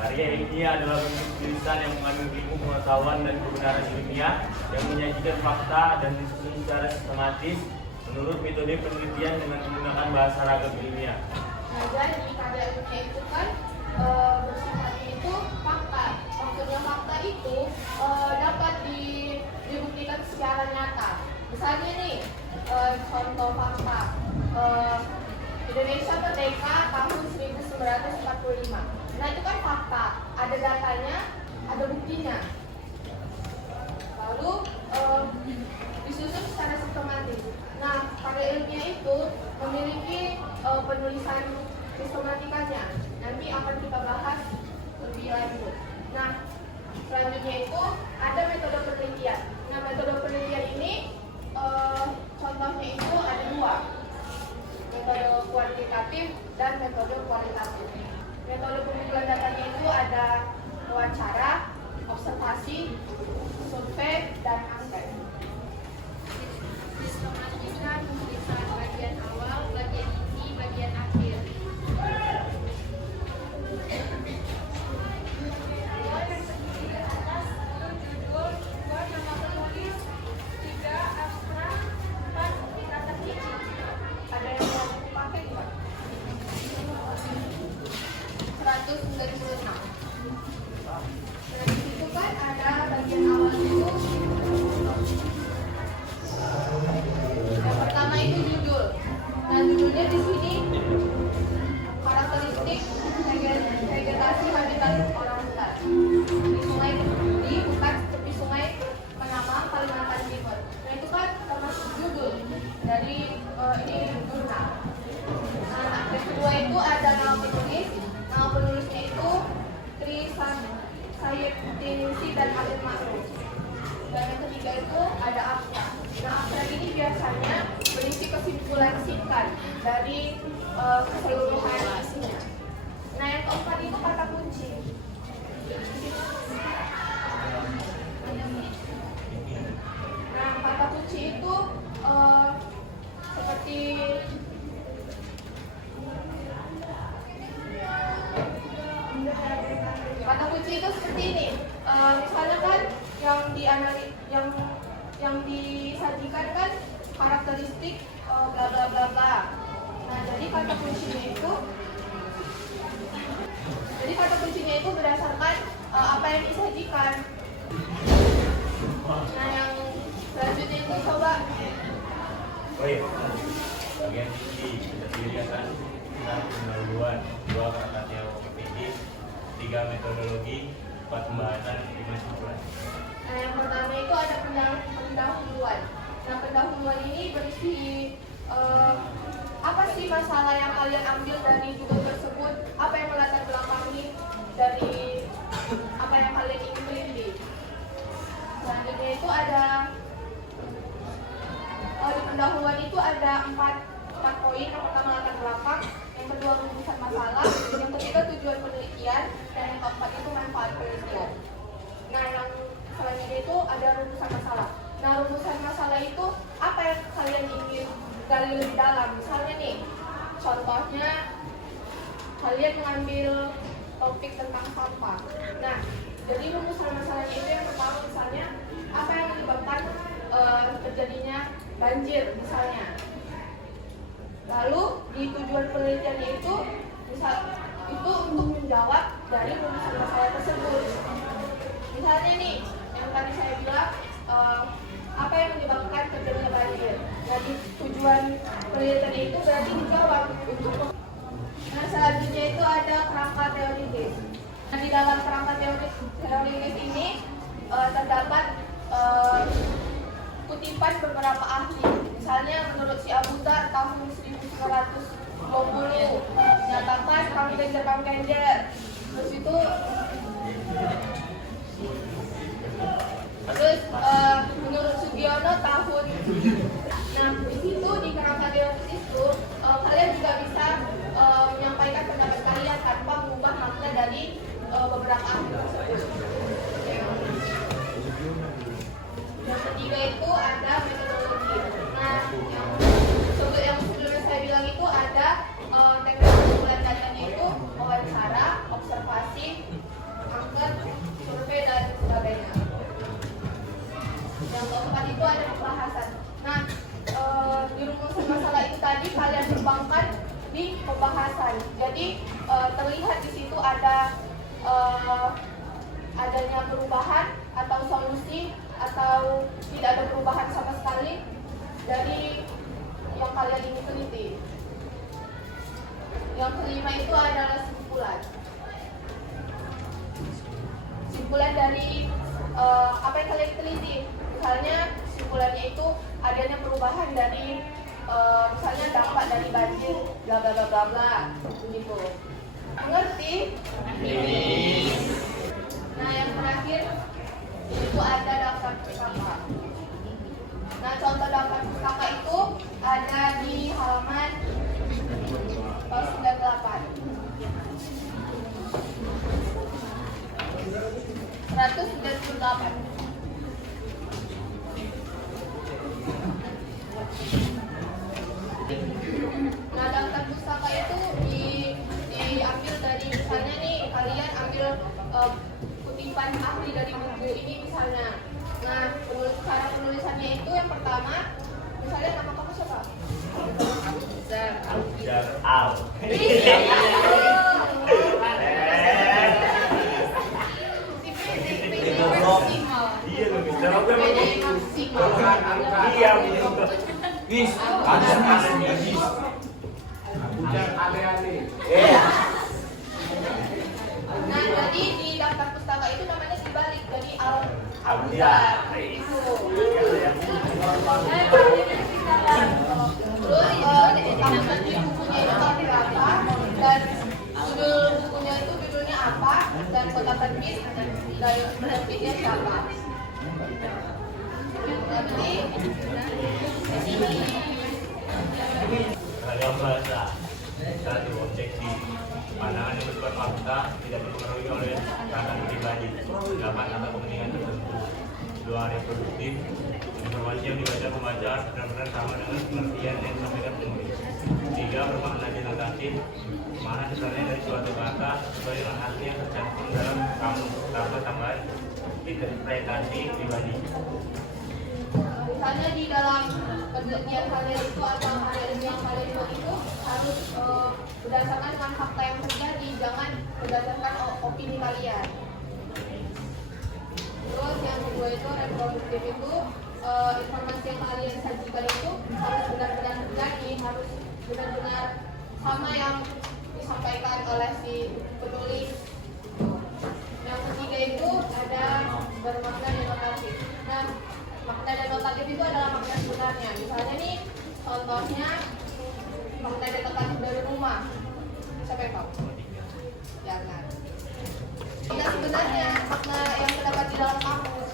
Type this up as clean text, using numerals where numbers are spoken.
Karya ini adalah bentuk tulisan yang mengandung ilmu pengetahuan dan kebenaran ilmiah yang menyajikan fakta dan disusun secara sistematis menurut metode penelitian dengan menggunakan bahasa ragam ilmiah. Nah, jadi karya ilmiah itu kan bersifatnya itu fakta. Maksudnya fakta itu dapat dibuktikan secara nyata. Misalnya nih, contoh fakta. Indonesia merdeka tahun 1945. Nah, itu kan fakta. Ada datanya, ada buktinya. Lalu disusun secara sistematis. Nah, karya ilmiah itu memiliki penulisan sistematikanya. Nanti akan kita bahas lebih lanjut. Nah, selanjutnya itu ada metode penelitian. Nah, metode penelitian ini contohnya itu ada dua. Metode kuantitatif dan metode kualitatif. Metode pengumpulan datanya itu ada wawancara, observasi, survei, dan angket. Sistematika penulisan bagian awal, bagian inti, bagian akhir. Dan Alim Ma'ruf. Dan yang ketiga itu ada abstrak. Nah, abstrak ini biasanya berisi kesimpulan singkat dari keseluruhan isinya. Nah, yang keempat itu kata kunci. Nah, kata kunci itu seperti kata kunci itu seperti ini. Misalnya kan yang disajikan kan karakteristik bla bla bla bla. Nah, jadi kata kuncinya itu berdasarkan apa yang disajikan. Nah, yang selanjutnya itu coba. Oh iya, bagian tinggi sudah dilihatkan pendahuluan, 2 kata teori, 3 metodologi, 4 pembahasan, 5 kesimpulan. Nah, yang pertama itu ada pendahuluan. Nah, pendahuluan ini berisi apa sih masalah yang kalian ambil dari judul tersebut? Apa yang melatar belakangi dari apa yang kalian ingin teliti? Selanjutnya itu ada di pendahuluan itu ada 4 poin. Yang pertama latar belakang, yang kedua rumusan masalah, yang ketiga tujuan penelitian, dan yang keempat itu manfaat penelitian. Nah, yang selanjutnya itu ada rumusan masalah. Nah, rumusan masalah itu apa yang kalian ingin gali lebih dalam. Misalnya nih, contohnya kalian mengambil topik tentang sampah. Nah, jadi rumusan masalahnya itu yang pertama misalnya apa yang menyebabkan terjadinya banjir misalnya. Lalu di tujuan penelitiannya itu untuk menjawab dari rumusan masalah tersebut. Misalnya nih, yang tadi saya bilang apa yang menyebabkan terjadinya banjir. Jadi tujuan penelitian itu berarti dijawab untuk. Nah, selanjutnya itu ada kerangka teoritis. Nah, di dalam kerangka teoritis ini terdapat kutipan beberapa ahli. Misalnya menurut si Abu Dhar tahun 1920 dinyatakan kampenjer. Terus menurut Sugiono tahun. Nah, di situ di kerangka teoritis itu kalian juga bisa menyampaikan pendapat kalian tanpa mengubah makna dari beberapa ahli tersebut. Yang ketiga itu ada metodologi. Nah, yang sebelumnya saya bilang itu ada teknik pengumpulan datanya itu wawancara, observasi, adanya perubahan atau solusi atau tidak ada perubahan sama sekali dari yang kalian ini teliti. Yang kelima itu adalah simpulan. Simpulan dari apa yang kalian teliti. Misalnya simpulannya itu adanya perubahan dari misalnya dampak dari banjir bla bla bla bla bla begitu. Mengerti? Nah, yang terakhir itu ada daftar pustaka. Nah, contoh daftar pustaka itu ada di halaman 98. 198. Nah, daftar pustaka itu diambil dari misalnya nih kalian ambil kutipan ahli dari buku ini misalnya. Nah, cara penulisannya itu yang pertama, misalnya nama kamu siapa? Al. Iya loh, Mister. Aku emang iya, Wis, ada wis. Bukan ale-ale. Nah, jadi di daftar pustaka itu namanya dibalik jadi Iya. Terus kamu sendiri bukunya itu tahun berapa dan judul bukunya itu judulnya apa dan kota terbit dan penerbitnya siapa. Jadi di sini Ragam bahasa. Satu, objektif. Pandangan yang bersifat fakta tidak dipengaruhi oleh karena pribadi. Dapat atau kepentingan tertentu. Dua, reproduktif. Informasi yang dibaca pembaca benar-benar sama dengan pengertian yang disampaikan penulis. Tiga, bermakna denotatif. Mana sebenarnya dari suatu kata sesuai dengan arti yang tercantum dalam kamus tanpa tambahan interpretasi pribadi. misalnya di dalam penelitian kalian itu atau karya yang kalian buat itu harus berdasarkan dengan fakta yang terjadi, jangan berdasarkan opini kalian. Terus yang kedua itu reproduktif itu informasi yang kalian sajikan itu harus benar-benar terjadi, harus benar-benar sama yang disampaikan oleh si penulis. Yang ketiga itu ada bermakna denotatif. Nah, makna denotatif itu adalah makna sebenarnya. Misalnya nih, contohnya makna denotatif dari rumah. Siapa yang tahu? Jangan. Makna sebenarnya makna yang terdapat di dalam kamus.